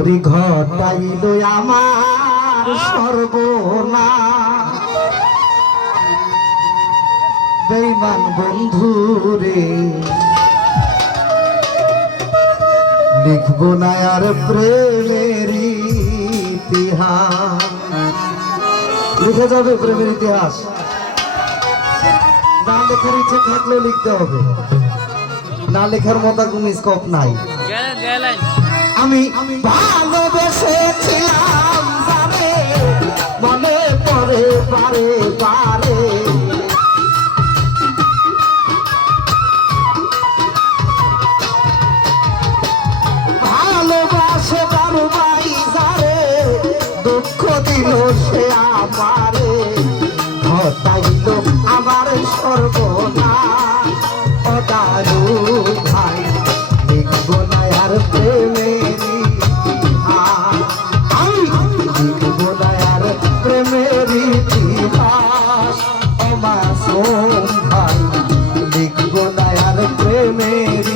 ওরে ঘটাইল আমার সর্বনাশ বেঈমান বন্ধুরে লিখব না আর প্রেমের ইতিহাস লিখে যাবে প্রেমের ইতিহাস না লেখার ইচ্ছে থাকলেও লিখতে হবে না লেখার মতো কোনো স্কোপ নাই আমি ভালোবেসেছিলাম জানে মনে পড়ে বারে বারে ভালোবাসে বারো বাই যারে দুঃখ দিল সে আমারে ঘটাইল আমার সর্বনাশ অদারু ভাই লিখবো না আর প্রেমের ইতিহাস আমি লিখবো না আর প্রেমের ইতিহাস অমাসুম ভাই লিখবো না আর প্রেমের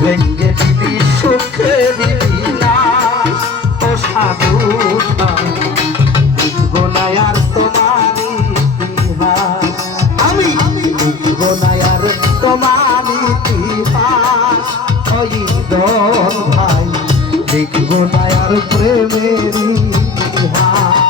ভেঙ্গে দিবি সুখে দিবি না ও সাধু লিখবো না আর তোমার ইতিহাস আমি লিখবো না আর তোমার ইতিহাস ওই দল ভাই লিখবো না আর প্রেমের ইতিহাস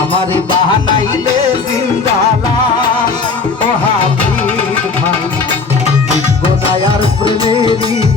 আমারে বাহানাইলে জিন্দালাশ ও হাবিব ভাই প্রেমেরই